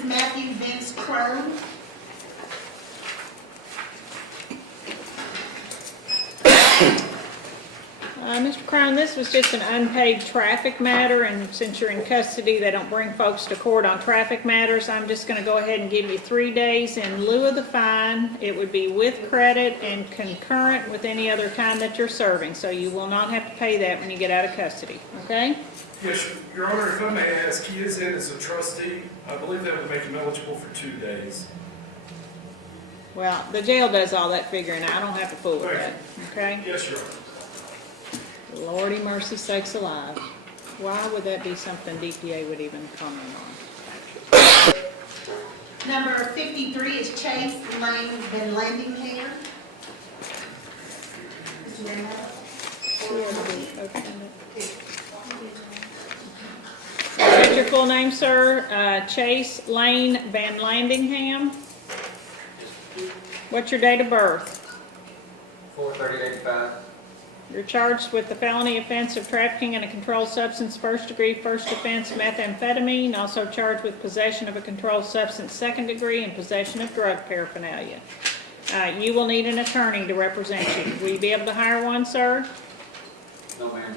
is Matthew Vince Crone. Mr. Crown, this was just an unpaid traffic matter, and since you're in custody, they don't bring folks to court on traffic matters. I'm just going to go ahead and give you 3 days in lieu of the fine. It would be with credit and concurrent with any other time that you're serving, so you will not have to pay that when you get out of custody, okay? Yes, Your Honor, if I may ask, he is in as a trustee. I believe that would make him eligible for 2 days. Well, the jail does all that figuring out. I don't have to fool with that, okay? Yes, Your Honor. Lordy mercy sakes alive. Why would that be something DPA would even comment on? Number 53 is Chase Lane Van Landingham. Is that your full name, sir? Chase Lane Van Landingham? What's your date of birth? 4/30/85. You're charged with the felony offense of trafficking in a controlled substance, first degree, first offense, methamphetamine, also charged with possession of a controlled substance, second degree, and possession of drug paraphernalia. You will need an attorney to represent you. Will you be able to hire one, sir? No, ma'am.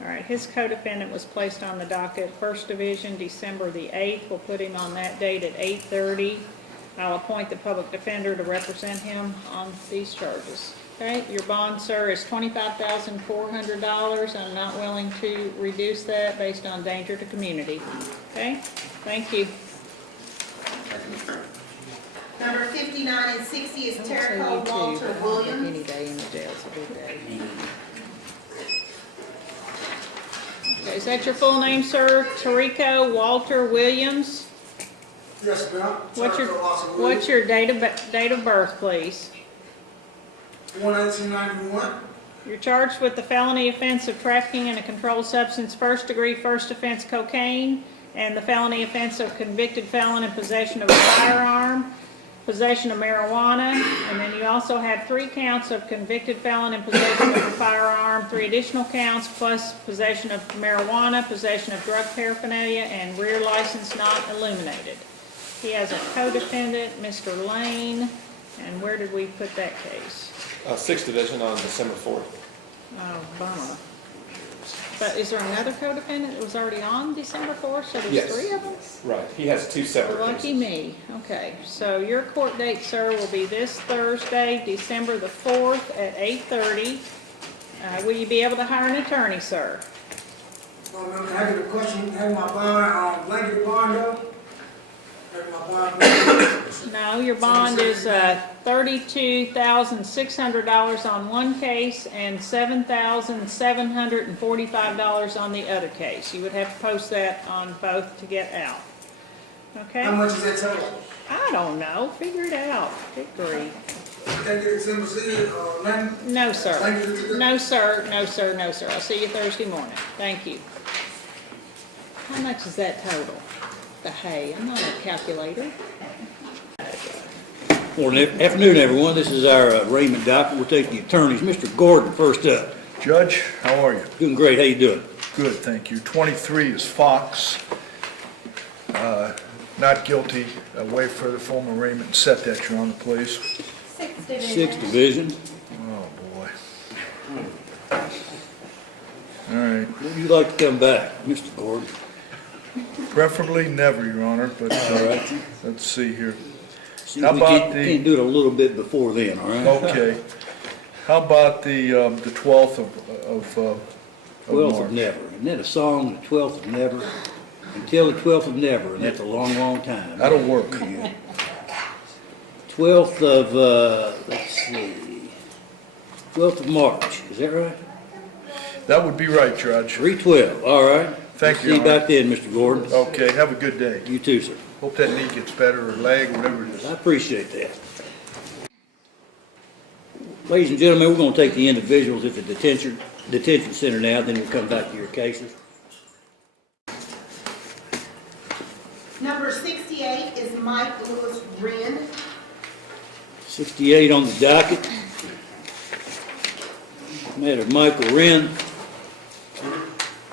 All right, his co-defendant was placed on the docket, 1st Division, December the 8th. We'll put him on that date at 8:30. I'll appoint the public defender to represent him on these charges. Okay, your bond, sir, is $25,400. I'm not willing to reduce that based on danger to community. Okay, thank you. Number 59 and 60 is I Terrico will say you Walter too, but Williams. any day in the jail is a good day. Okay, is that your full name, sir? Terrico Walter Williams? Yes, ma'am. What's your date of birth, please? 1991. You're charged with the felony offense of trafficking in a controlled substance, first degree, first offense cocaine, and the felony offense of convicted felon in possession of a firearm, possession of marijuana, and then you also have 3 counts of convicted felon in possession of a firearm, 3 additional counts plus possession of marijuana, possession of drug paraphernalia, and rear license not illuminated. He has a co-defendant, Mr. Lane, and where did we put that case? 6th Division on December 4th. Oh, bummer. But is there another co-defendant that was already on December 4th, so there's Yes. 3 of them? Right. He has 2 separate Lucky cases. me. Okay, so your court date, sir, will be this Thursday, December the 4th at 8:30. Will you be able to hire an attorney, sir? Can I get a question? Have my bond, blanket bond though? Have my bond? No, your bond is $32,600 on one case and $7,745 on the other case. You would have to post that on both to get out. Okay? How much is that total? I don't know. Figure it out. Good grief. Can I get a simple city, London? No, sir. Thank you. No, sir. No, sir. No, sir. I'll see you Thursday morning. Thank you. How much is that total? The hay. I'm not a calculator. Well, afternoon, everyone. This is our arraignment docket. We'll take the attorneys. Mr. Gordon, first up. Judge, how are you? Doing great. How you doing? Good, thank you. 23 is Fox. Not guilty. Wait for the formal arraignment and set that, Your Honor, please. 6th Division. 6th Division. Oh, boy. All right. Would you like to come back, Mr. Gordon? Preferably never, Your Honor, but All right. let's see here. See, How we about can't do it a little bit before then, all right? Okay. How about the 12th of 12th March? of never. Isn't that a song, the 12th of never? Until the 12th of never, and that's a long, long time. That'll work. Yeah. 12th of, let's see, 12th of March, is that right? That would be right, Judge. 3/12, all right. Thank you, See you Your Honor. about then, Mr. Gordon. Okay, have a good day. You too, sir. Hope that knee gets better, or leg, whatever it is. I appreciate that. Ladies and gentlemen, we're going to take the individuals at the detention center now, then we'll come back to your cases. Number 68 is Mike Lewis Wren. 68 on the docket. Matter of Michael Wren.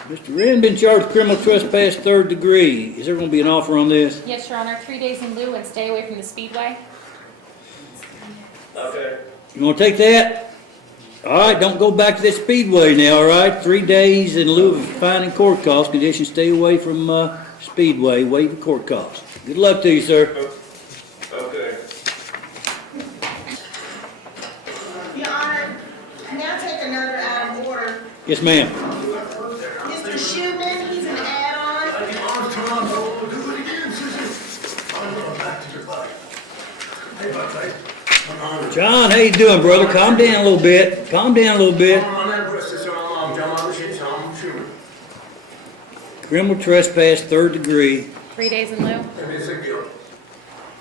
Mr. Wren been charged with criminal trespass, 3rd degree. Is there gonna be an offer on this? Yes, Your Honor, 3 days in lieu and stay away from the speedway. Okay. You wanna take that? All right, don't go back to that speedway now, all right? 3 days in lieu of fine and court costs, conditions stay away from, speedway, waive the court costs. Good luck to you, sir. Okay. Your Honor, now take another out of order. Yes, ma'am. Mr. Schuman, he's an add-on. John, how you doing, brother? Calm down a little bit. Calm down a little bit. Criminal trespass, 3rd degree. 3 days in lieu.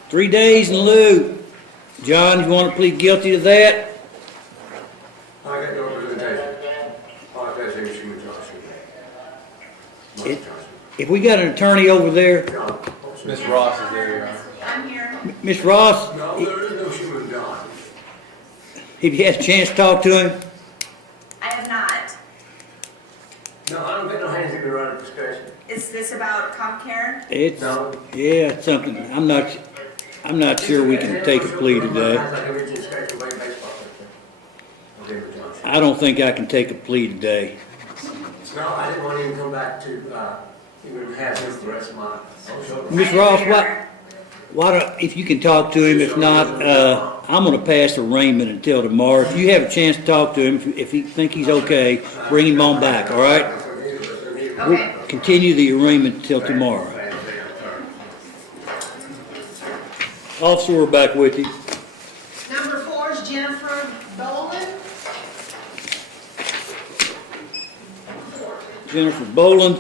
3 days in lieu. John, you want to plead guilty to that? I got no representation. All I say is she was If we got an attorney over there, Ms. Ross is there, Your Honor. I'm here. Miss Ross, No, there is no human John. have you had a chance to talk to him? I have not. No, I don't get no hands in the right of discussion. Is this about comp care? It's, No. yeah, it's something, I'm not sure we can take a plea today. I don't think I can take a plea today. No, I didn't want to even come back to, even have this the rest of my. Miss Ross, why don't, if you can talk to him, if not, I'm gonna pass arraignment until tomorrow. If you have a chance to talk to him, if you think he's okay, bring him on back, all right? We'll Okay. continue the arraignment until tomorrow. Officer, we're back with you. Number 4 is Jennifer Dolan. Jennifer Boland.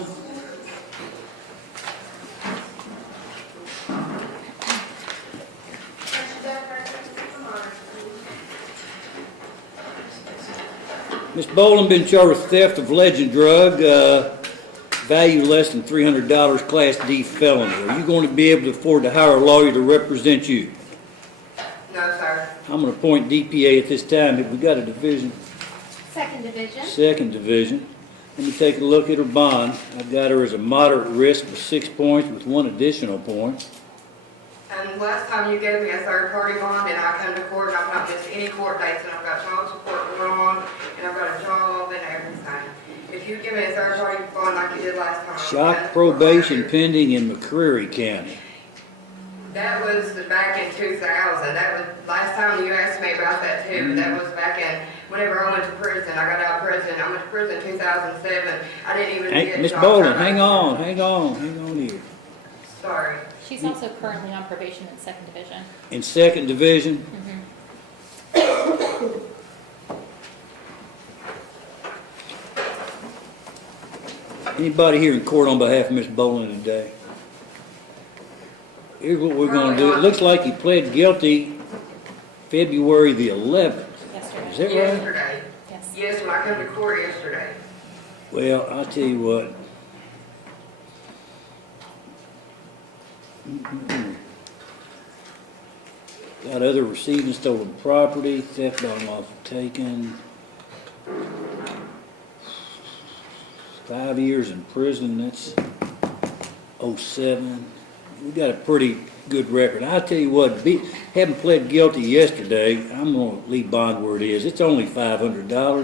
Ms. Boland been charged with theft of legend drug, value less than $300, Class D felony. Are you going to be able to afford to hire a lawyer to represent you? No, sir. I'm going to appoint DPA at this time. Have we got a division? 2nd Division. 2nd division. Let me take a look at her bond. I've got her as a moderate risk with 6 points with 1 additional point. And last time you gave me a third-party bond, and I come to court, and I've not missed any court dates, and I've got child support wrong, and I've got a job and everything. If you give me a third-party bond like you did last time. Shock probation pending in McCreary County. That was back in 2000. That was, last time you asked me about that too, but that was back in, whenever I went to prison. I got out of prison. I went to prison in 2007. I didn't even get Miss job Boland, probation. hang on here. Sorry. She's also currently on probation in 2nd Division. In 2nd division, anybody here in court on behalf of Miss Boland today? Here's what we're gonna do. It looks like he pled guilty February the 11th. Yesterday. Is that right? Yesterday. Yes. Yes, when I come to court yesterday. Well, I'll tell you what. Got other receiving stolen property, theft by unlawful taken. 5 years in prison, that's 07. We got a pretty good record. I'll tell you what, having pled guilty yesterday, I'm gonna leave bond where it is. It's only $500.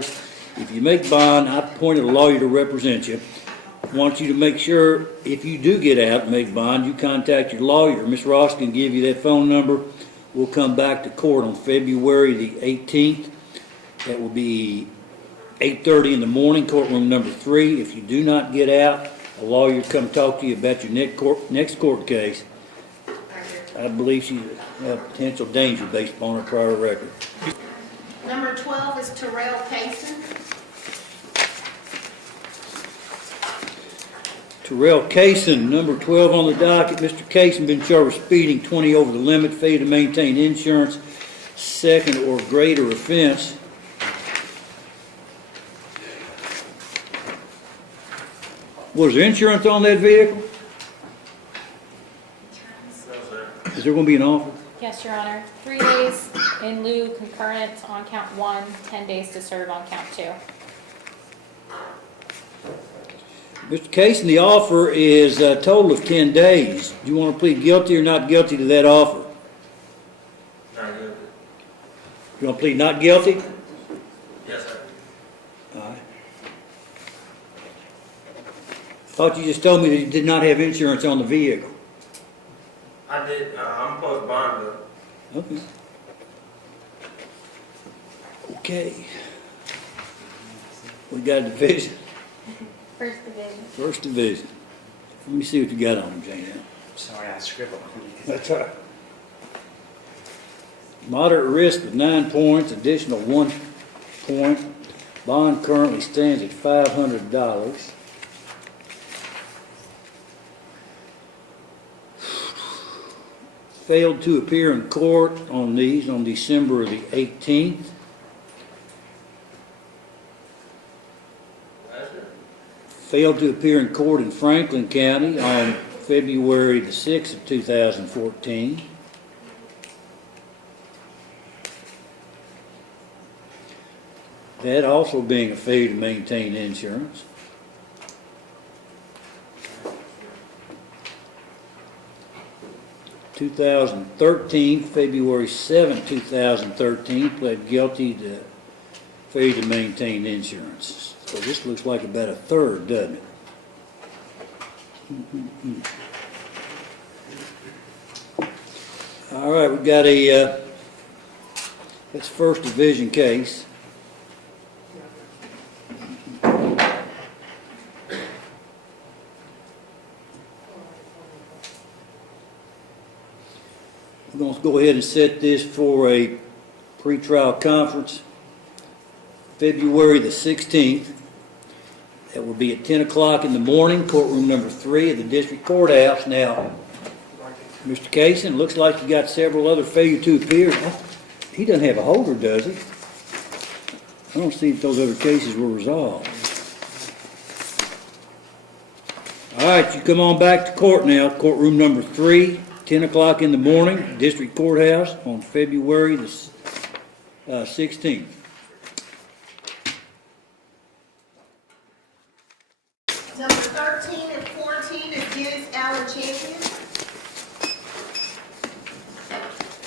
If you make bond, I appointed a lawyer to represent you. I want you to make sure, if you do get out and make bond, you contact your lawyer. Miss Ross can give you that phone number. We'll come back to court on February the 18th. That will be 8:30 in the morning, courtroom number 3. If you do not get out, a lawyer come talk to you about your next court case. I believe she's a potential danger based upon her prior record. Number 12 is Terrell Kaysen. Terrell Kaysen, number 12 on the docket. Mr. Kaysen been charged with speeding 20 over the limit, failure to maintain insurance, 2nd or greater offense. Was there insurance on that vehicle? Is there going to be an offer? Yes, Your Honor. 3 days in lieu concurrent on count 1, 10 days to serve on count 2. Mr. Casey, the offer is a total of 10 days. Do you want to plead guilty or not guilty to that offer? Not good. You want to plead not guilty? Yes, sir. All right. Thought you just told me that you did not have insurance on the vehicle. I did, I'm supposed to bond though. Okay. Okay. We got a division, First division. first division. Let me see what you got on them, Jane. Sorry, I scribbled. That's all right. Moderate risk of 9 points, additional 1 point. Bond currently stands at $500. Failed to appear in court on these on December the 18th. Failed to appear in court in Franklin County on February the 6th of 2014. That also being a failure to maintain insurance. February 7, 2013, pled guilty to failure to maintain insurance. So this looks like about a third, doesn't it? All right, we've got a, that's first division case. We're going to go ahead and set this for a pretrial conference, February the 16th. That will be at 10 o'clock in the morning, courtroom number 3 at the district courthouse. Now, Mr. Kaysen, looks like you got several other failure to appear. He doesn't have a holder, does he? I don't see if those other cases were resolved. All right, you come on back to court now, courtroom number 3. 10 o'clock in the morning, District Courthouse on February the 16th. Number 13 and 14 is Dennis Allen Champion.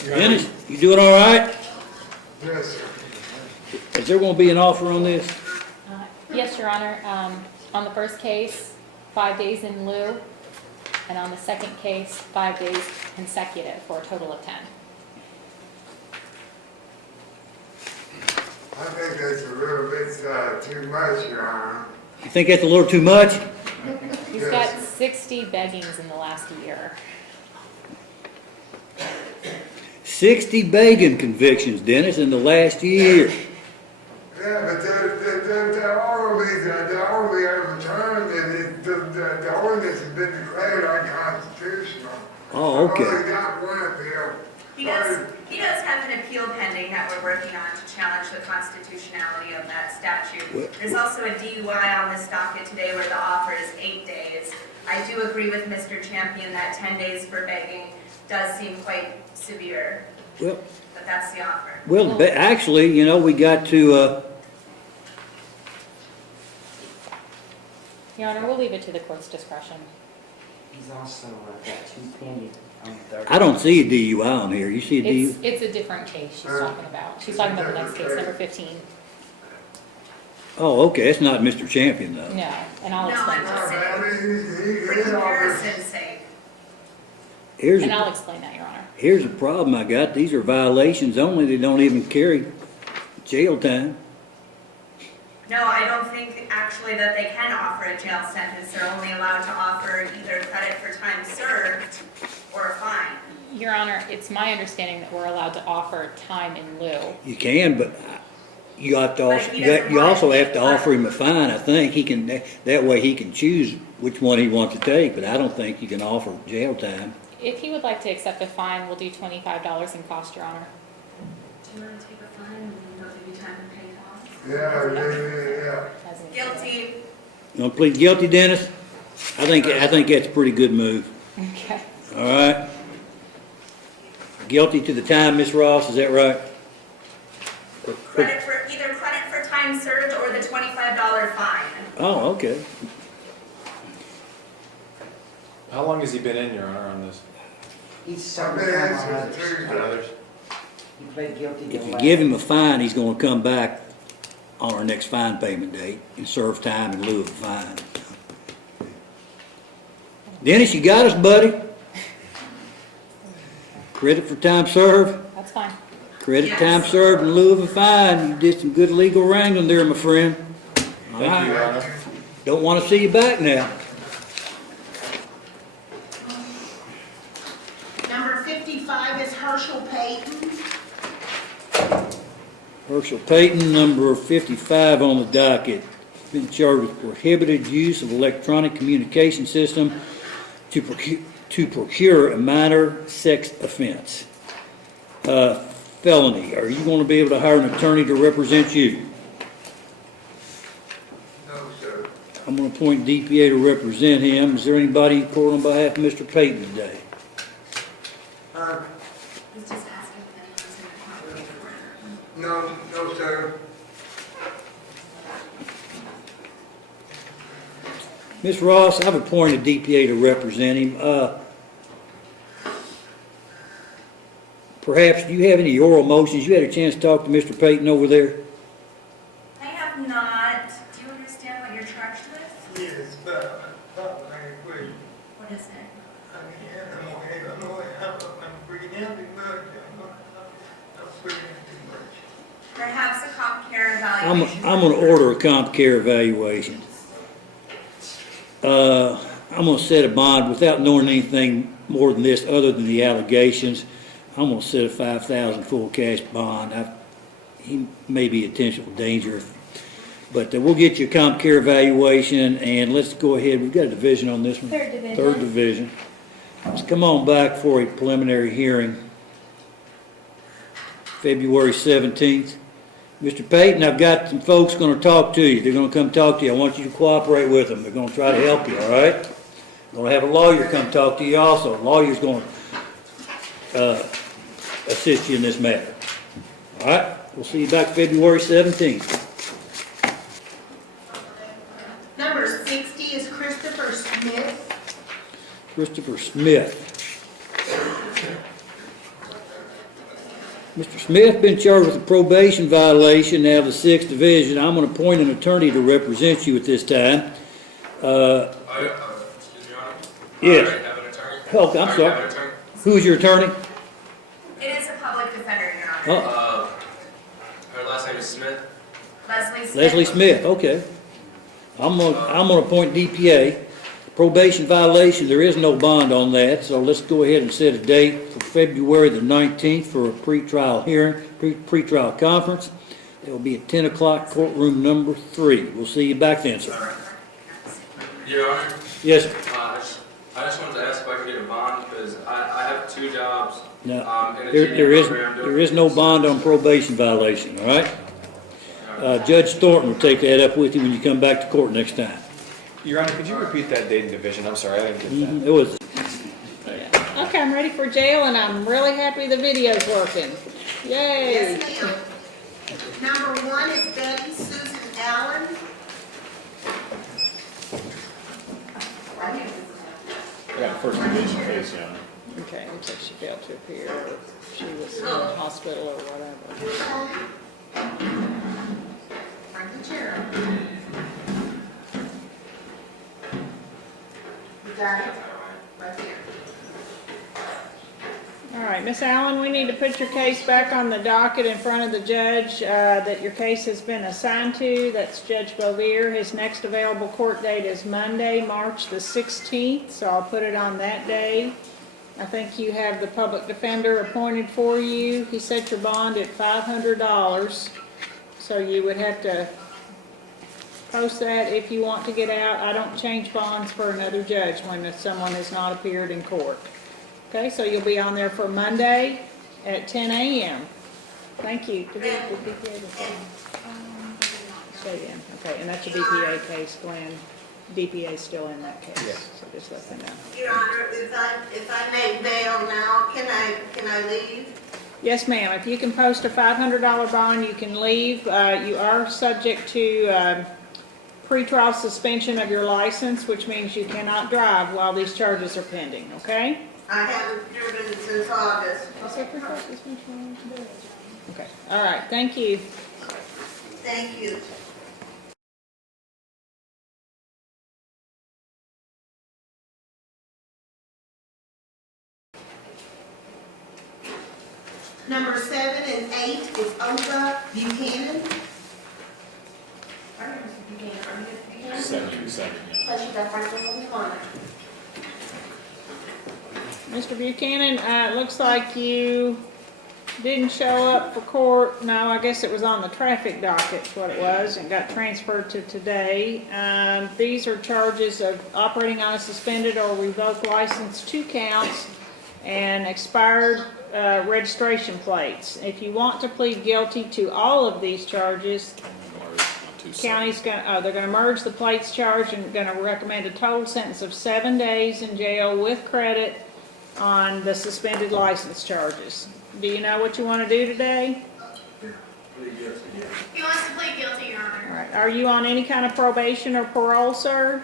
Dennis, you doing all right? Yes, sir. Is there going to be an offer on this? Yes, Your Honor. On the first case, 5 days in lieu, and on the second case, 5 days consecutive for a total of 10. I think that's a little bit too much, Your Honor. You think that's a little too much? He's got 60 beggings in the last year. 60 begging convictions, Dennis, in the last year. Yeah, but they're only overturned, and the ordinance has been declared unconstitutional. Oh, I've only okay. got one appeal. He does have an appeal pending that we're working on to challenge the constitutionality of that statute. There's also a DUI on this docket today where the offer is 8 days. I do agree with Mr. Champion that 10 days for begging does seem quite severe, Well, but that's the offer. actually, you know, we got to, Your Honor, we'll leave it to the court's discretion. He's also got 2 pending on the third. I don't see a DUI on here. You see a DUI? It's a different case she's talking about. She's talking about the next case, number 15. Oh, okay, it's not Mr. Champion, though. No, and I'll No, explain I'm that. just saying, I mean, for comparison's sake. Here's And a, I'll explain that, Your Honor. here's a problem I got. These are violations only. They don't even carry jail time. No, I don't think actually that they can offer a jail sentence. They're only allowed to offer either credit for time served or a fine. Your Honor, it's my understanding that we're allowed to offer time in lieu. You can, but you have to But also, if he doesn't you want also it, have to offer him a fine. I think he can, that way he can choose which one he wants to take, but I don't think you can offer jail time. If he would like to accept a fine, we'll do $25 in cost, Your Honor. Do you want to take a fine and then they'll give you time to pay costs? yeah. As an Guilty. You want to plead guilty, Dennis? I think that's a pretty good move. Okay. All right. Guilty to the time, Miss Ross, is that right? Credit for, either credit for time served or the $25 fine. Oh, okay. How long has he been in, Your Honor, on this? He's serving time on others. On others? He pled guilty to If you last. give him a fine, he's gonna come back on our next fine payment date and serve time in lieu of a fine. Dennis, you got us, buddy? Credit for time served? That's fine. Credit time served in lieu of a fine. You did some good legal wrangling there, my friend. Thank you, Your Honor. Don't want to see you back now. Number 55 is Herschel Payton. Herschel Payton, number 55 on the docket, been charged with prohibited use of electronic communication system to procure a minor sex offense. Felony, are you going to be able to hire an attorney to represent you? No, sir. I'm going to appoint DPA to represent him. Is there anybody in court on behalf of Mr. Payton today? He's just asking if anyone's in the courtroom. No, sir. Ms. Ross, I've appointed DPA to represent him. Perhaps, do you have any oral motions? You had a chance to talk to Mr. Payton over there? I have not. Do you understand what you're charged with? Yes, but I agree. What is it? I'm breathing out too much. I'm breathing too much. Perhaps a comp care I'm evaluation. going to order a comp care evaluation. I'm going to set a bond without knowing anything more than this other than the allegations. I'm going to set a $5,000 full cash bond. He may be a potential danger, but we'll get you a comp care evaluation, and let's go ahead. We've got a division on this one. Third division. Third division. Let's come on back for a preliminary hearing, February 17th. Mr. Payton, I've got some folks going to talk to you. They're going to come talk to you. I want you to cooperate with them. They're going to try to help you, all right? I'm going to have a lawyer come talk to you also. A lawyer's going to assist you in this matter. All right? We'll see you back February 17th. Number 60 is Christopher Smith. Christopher Smith. Mr. Smith been charged with a probation violation out of the 6th Division. I'm going to appoint an attorney to represent you at this time. Excuse me, Your Honor. Yes. I have an attorney. Oh, I'm I have sorry. an attorney. Who's your attorney? It is a public defender, Your Honor. Oh, Her last name is Smith. Leslie Smith. Leslie Smith, okay. I'm gonna appoint DPA. Probation violation, there is no bond on that, so let's go ahead and set a date for February the 19th for a pretrial hearing, pretrial conference. It will be at 10 o'clock, courtroom number 3. We'll see you back then, sir. Your Honor, Yes, sir. I just wanted to ask if I could get a bond, because I have 2 jobs. Now, in a there junior program there is no bond on probation violation, all right? Judge Thornton will take that up with you when you come back to court next time. Your Honor, could you repeat that date and division? I'm sorry, I didn't get that. It was, Okay, I'm ready for jail, and I'm really happy the video's working. Yay! Yes, ma'am. Number 1 is Betty Susan Allen. I got first division case, Your Honor. Okay, looks like she failed to appear, or she was in the hospital or whatever. Bring the chair up. You got it? Right there. All right, Miss Allen, we need to put your case back on the docket in front of the judge that your case has been assigned to. That's Judge Bovier. His next available court date is Monday, March the 16th, so I'll put it on that day. I think you have the public defender appointed for you. He set your bond at $500, so you would have to post that if you want to get out. I don't change bonds for another judge when someone has not appeared in court. Okay, so you'll be on there for Monday at 10 a.m. Thank you. Did DPA stay in? Okay, and that's a DPA case, Glenn. DPA's still in that case, Yes. so just let them know. Your Honor, if I make bail now, can I leave? Yes, ma'am. If you can post a $500 bond, you can leave. You are subject to pretrial suspension of your license, which means you cannot drive while these charges are pending, okay? I haven't driven since August. Okay, all right, thank you. Thank you. Number 7 and 8 is Otha Buchanan. Plus you got Franklin on the corner. Mr. Buchanan, it looks like you didn't show up for court. No, I guess it was on the traffic docket, is what it was, and got transferred to today. These are charges of operating on a suspended or revoked license, 2 counts, and expired registration plates. If you want to plead guilty to all of these charges, county's they're gonna merge the plates charge and gonna recommend a total sentence of 7 days in jail with credit on the suspended license charges. Do you know what you want to do today? He wants to plead guilty, Your Honor. All right. Are you on any kind of probation or parole, sir?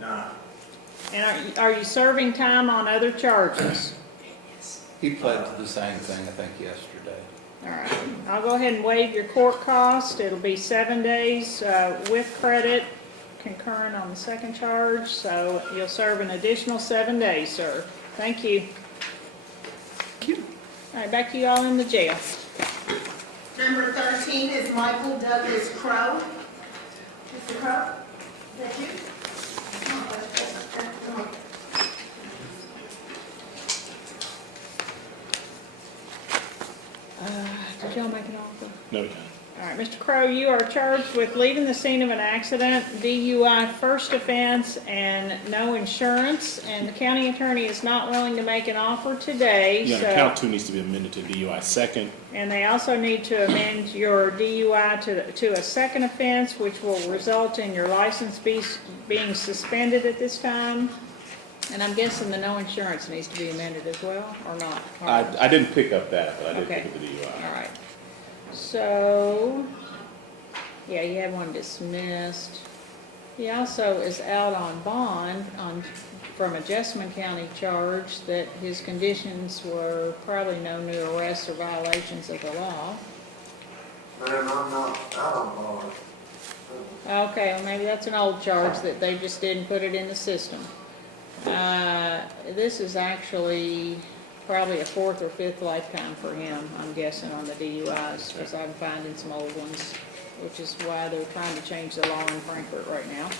Nah. And are you serving time on other charges? He pled to the same thing, I think, yesterday. All right. I'll go ahead and waive your court cost. It'll be 7 days with credit, concurrent on the second charge, so you'll serve an additional 7 days, sir. Thank you. All right, back to you all in the jail. Number 13 is Michael Douglas Crow. Mr. Crow, is that you? Come on. Did y'all make an offer? No, we can't. All right, Mr. Crow, you are charged with leaving the scene of an accident, DUI first offense, and no insurance, and the county attorney is not willing to make an offer today, Yeah, so. count 2 needs to be amended to DUI second. And they also need to amend your DUI to a second offense, which will result in your license being suspended at this time. And I'm guessing the no insurance needs to be amended as well, or not? I didn't pick up that, but I did Okay. pick up the DUI. All right. So, yeah, you had one dismissed. He also is out on bond from a Jessamine County charge that his conditions were probably no new arrests or violations of the law. Ma'am, I'm not out on bond. Okay, well, maybe that's an old charge that they just didn't put it in the system. This is actually probably a 4th or 5th lifetime for him, I'm guessing, on the DUIs, because I'm finding some old ones, which is why they're trying to change the law in Frankfurt right now.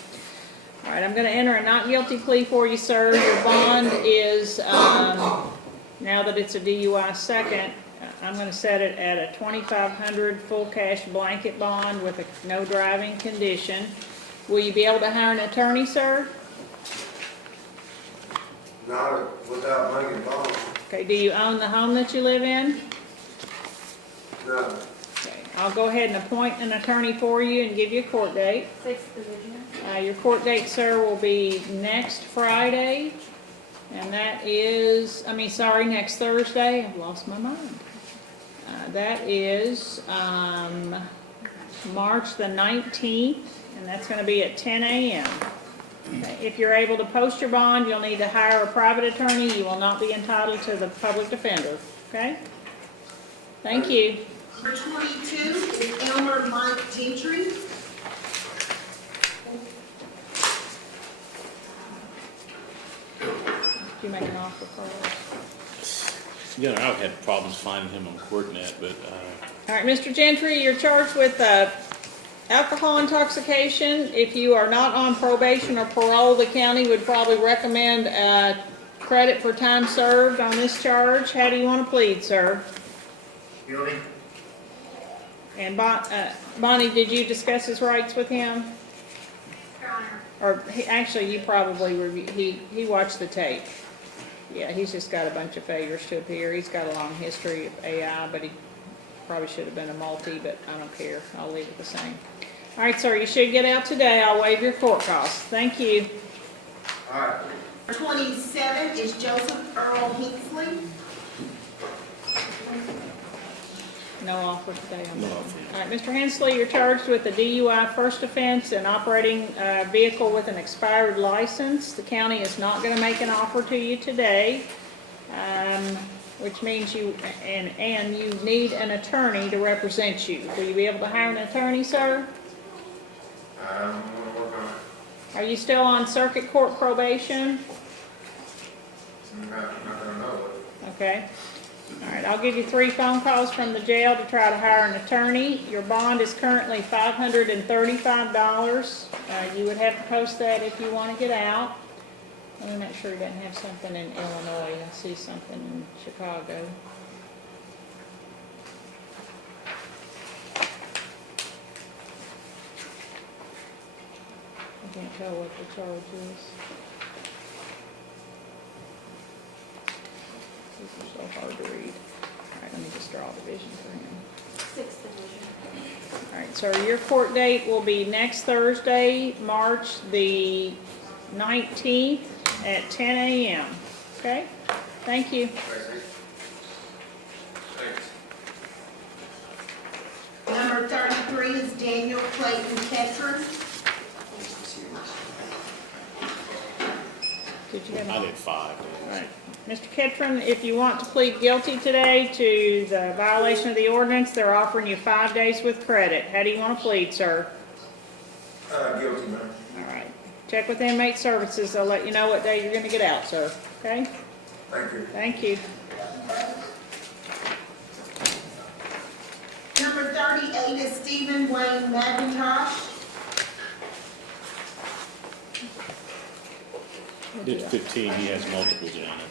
All right, I'm going to enter a not guilty plea for you, sir. Your bond is, now that it's a DUI second, I'm going to set it at a $2,500 full cash blanket bond with a no driving condition. Will you be able to hire an attorney, sir? Not without making bond. Okay, do you own the home that you live in? No. Okay, I'll go ahead and appoint an attorney for you and give you a court date. 6th Division. Your court date, sir, will be next Friday, and that is, next Thursday. I've lost my mind. That is March the 19th, and that's going to be at 10 a.m. Okay, if you're able to post your bond, you'll need to hire a private attorney. You will not be entitled to the public defender. Okay? Thank you. Number 22 is Elmer Mike Gentry. Did you make an offer, Carl? Yeah, I've had problems finding him on CourtNet, but All right, Mr. Gentry, you're charged with alcohol intoxication. If you are not on probation or parole, the county would probably recommend credit for time served on this charge. How do you want to plead, sir? Guilty. And Bonnie, did you discuss his rights with him? Your Honor. Or actually, you probably he watched the tape. Yeah, he's just got a bunch of failures to appear. He's got a long history of AI, but he probably should have been a multi, but I don't care. I'll leave it the same. All right, sir, you should get out today. I'll waive your court costs. Thank you. All right. 27 is Joseph Earl Hinksley. No offer today on No that one. offer. All right, Mr. Hensley, you're charged with a DUI first offense and operating a vehicle with an expired license. The county is not gonna make an offer to you today, which means you need an attorney to represent you. Will you be able to hire an attorney, sir? I'm gonna work on it. Are you still on circuit court probation? I'm not gonna know it. Okay. All right, I'll give you 3 phone calls from the jail to try to hire an attorney. Your bond is currently $535. You would have to post that if you want to get out. Let me make sure you didn't have something in Illinois. I see something in Chicago. I can't tell what the charge is. These are so hard to read. All right, let me just draw a division for him. 6th division. All right, so your court date will be next Thursday, March the 19th at 10 a.m. Okay? Thank you. Thanks. Number 33 is Daniel Clayton Ketron. Did you have I did 5 days. All right. Mr. Ketron, if you want to plead guilty today to the violation of the ordinance, they're offering you 5 days with credit. How do you want to plead, sir? Guilty, ma'am. All right. Check with inmate services. They'll let you know what day you're going to get out, sir. Okay? Thank you. Thank you. Number 38 is Stephen Wayne McIntosh. Did 15, he has multiple on it.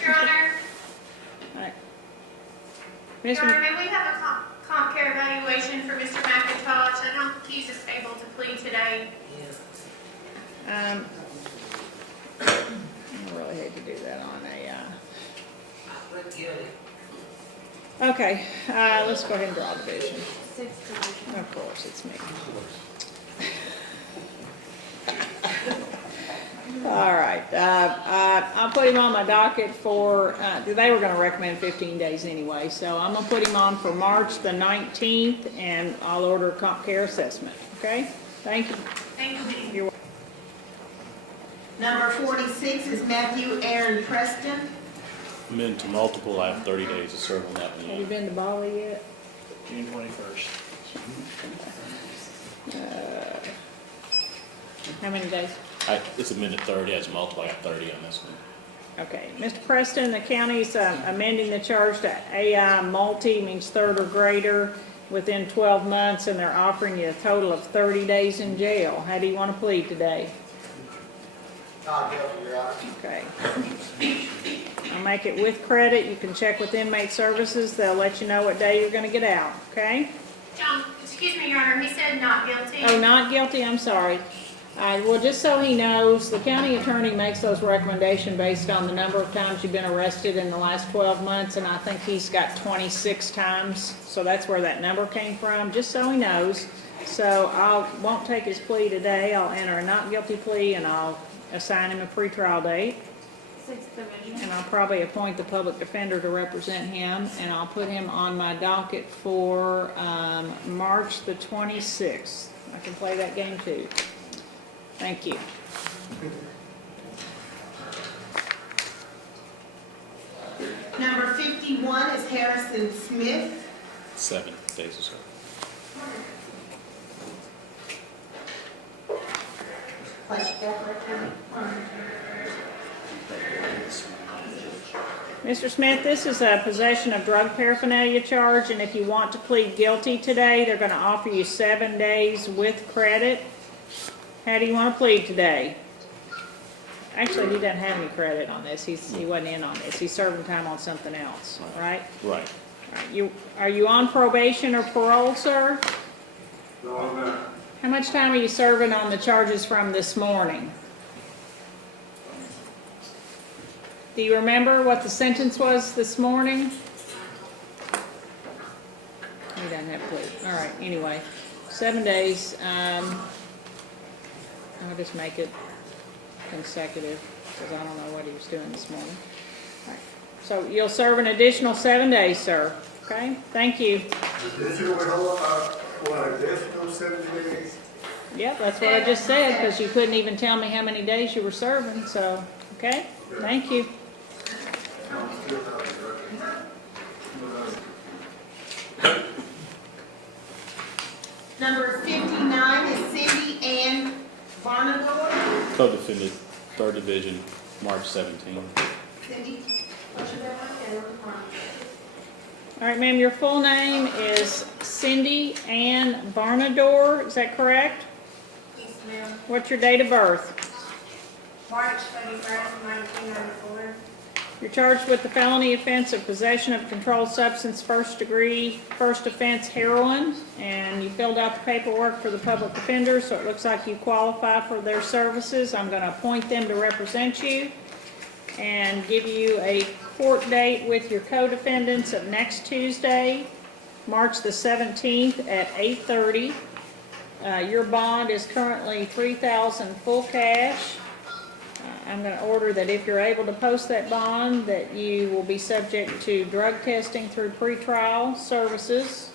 Your Honor, All right. Your Mr. Honor, may we have a comp care evaluation for Mr. McIntosh? I don't think he's just able to plead today. I really hate to do that on a, okay, let's go ahead and draw a division. 6th division. Of course, it's me. All right, I'll put him on my docket for, they were gonna recommend 15 days anyway, so I'm gonna put him on for March the 19th, and I'll order a comp care assessment, okay? Thank you. Thank you. You're welcome. Number 46 is Matthew Aaron Preston. I'm into multiple, I have 30 days to serve on that Have you one. been to Bali yet? June 21st. How many days? It's a minute 30, has multiple, I got 30 on this one. Okay, Mr. Preston, the county's amending the charge to AI multi, means 3rd or greater, within 12 months, and they're offering you a total of 30 days in jail. How do you want to plead today? Not guilty, Your Honor. Okay. I'll make it with credit. You can check with inmate services. They'll let you know what day you're going to get out, okay? John, excuse me, Your Honor, he said not guilty. Oh, not guilty, I'm sorry. Well, just so he knows, the county attorney makes those recommendations based on the number of times you've been arrested in the last 12 months, and I think he's got 26 times, so that's where that number came from, just so he knows. So I won't take his plea today. I'll enter a not guilty plea, and I'll assign him a pretrial date. 6th division. And I'll probably appoint the public defender to represent him, and I'll put him on my docket for March the 26th. I can play that game too. Thank you. Number 51 is Harrison Smith. 7 days to serve. Mr. Smith, this is a possession of drug paraphernalia charge, and if you want to plead guilty today, they're going to offer you 7 days with credit. How do you want to plead today? Actually, he doesn't have any credit on this. He wasn't in on this. He's serving time on something else, right? Right. All right. Are you on probation or parole, sir? No, I'm not. How much time are you serving on the charges from this morning? Do you remember what the sentence was this morning? He doesn't have a clue. All right, anyway, 7 days. I'll just make it consecutive because I don't know what he was doing this morning. All right. So you'll serve an additional 7 days, sir. Okay, thank you. Additional, additional 7 days? Yep, that's what I just said, because you couldn't even tell me how many days you were serving, so, okay, thank you. Number 59 is Cindy Ann Barnador. Co-defendant, 3rd Division, March 17. Cindy, what's your name? All right, ma'am, your full name is Cindy Ann Barnador, is that correct? Yes, ma'am. What's your date of birth? March 21st, 1994. You're charged with the felony offense of possession of a controlled substance, first degree, first offense heroin, and you filled out the paperwork for the public defender, so it looks like you qualify for their services. I'm going to appoint them to represent you and give you a court date with your co-defendants of next Tuesday, March the 17th at 8:30. Your bond is currently $3,000 full cash. I'm going to order that if you're able to post that bond, that you will be subject to drug testing through pretrial services.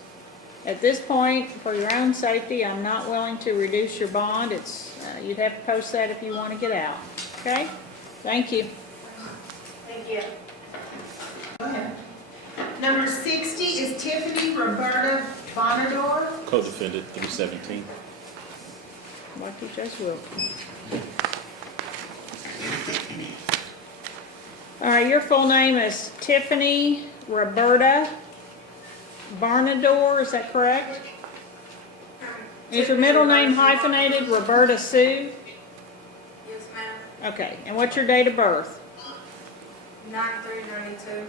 At this point, for your own safety, I'm not willing to reduce your bond. You'd have to post that if you want to get out. Okay? Thank you. Thank you. Go ahead. Number 60 is Tiffany Roberta Bonador. Co-defendant, 317. Like you just will. All right, your full name is Tiffany Roberta Barnador, is that correct? Is your middle name hyphenated, Roberta Sue? Yes, ma'am. Okay, and what's your date of birth? 9/3/92.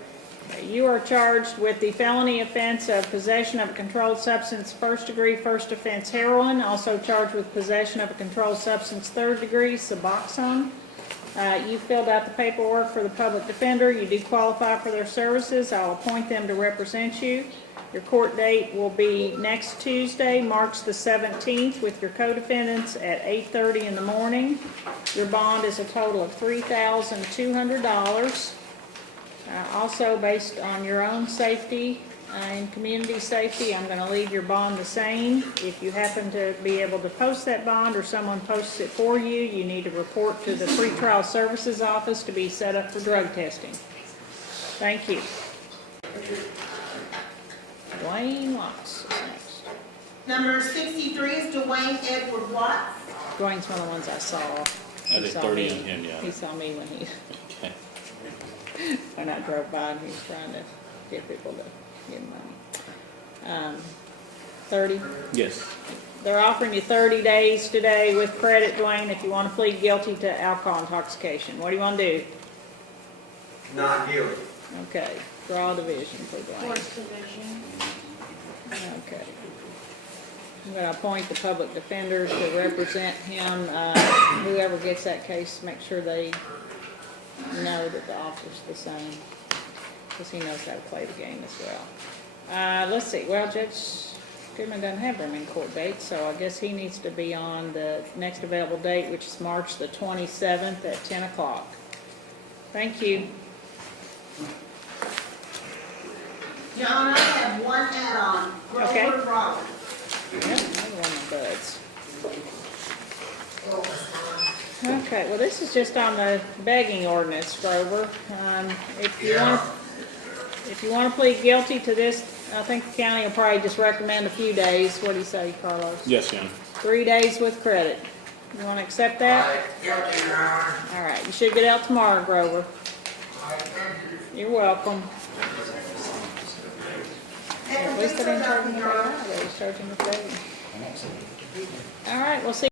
Okay, you are charged with the felony offense of possession of a controlled substance, first degree, first offense heroin, also charged with possession of a controlled substance, third degree, Suboxone. You filled out the paperwork for the public defender. You do qualify for their services. I'll appoint them to represent you. Your court date will be next Tuesday, March the 17th, with your co-defendants at 8:30 in the morning. Your bond is a total of $3,200. Also, based on your own safety and community safety, I'm going to leave your bond the same. If you happen to be able to post that bond or someone posts it for you, you need to report to the pretrial services office to be set up for drug testing. Thank you. Dwayne Watts is next. Number 63 is Dwayne Edward Watts. Dwayne's one of the ones I saw. I did 30 on him, yeah. He saw me Okay. when I drove by and he was trying to get people to give money. 30? Yes. They're offering you 30 days today with credit, Dwayne, if you want to plead guilty to alcohol intoxication. What do you want to do? Not guilty. Okay, draw division for Dwayne. Fourth division. Okay. I'm going to appoint the public defender to represent him. Whoever gets that case, make sure they know that the offer's the same, because he knows how to play the game as well. Let's see, well, Judge Goodman doesn't have very many court dates, so I guess he needs to be on the next available date, which is March the 27th at 10 o'clock. Thank you. John, I have one add-on. Okay. Grover Roberts. Yep, another one of my buds. Okay, well, this is just on the begging ordinance, Grover. If you want to plead guilty to this, I think the county will probably just recommend a few days. What do you say, Carlos? Yes, Your Honor. 3 days with credit. You want to accept that? Guilty, Your Honor. All right, you should get out tomorrow, Grover. You're welcome. At least they didn't charge him with that. They was charging with begging. All right, we'll see.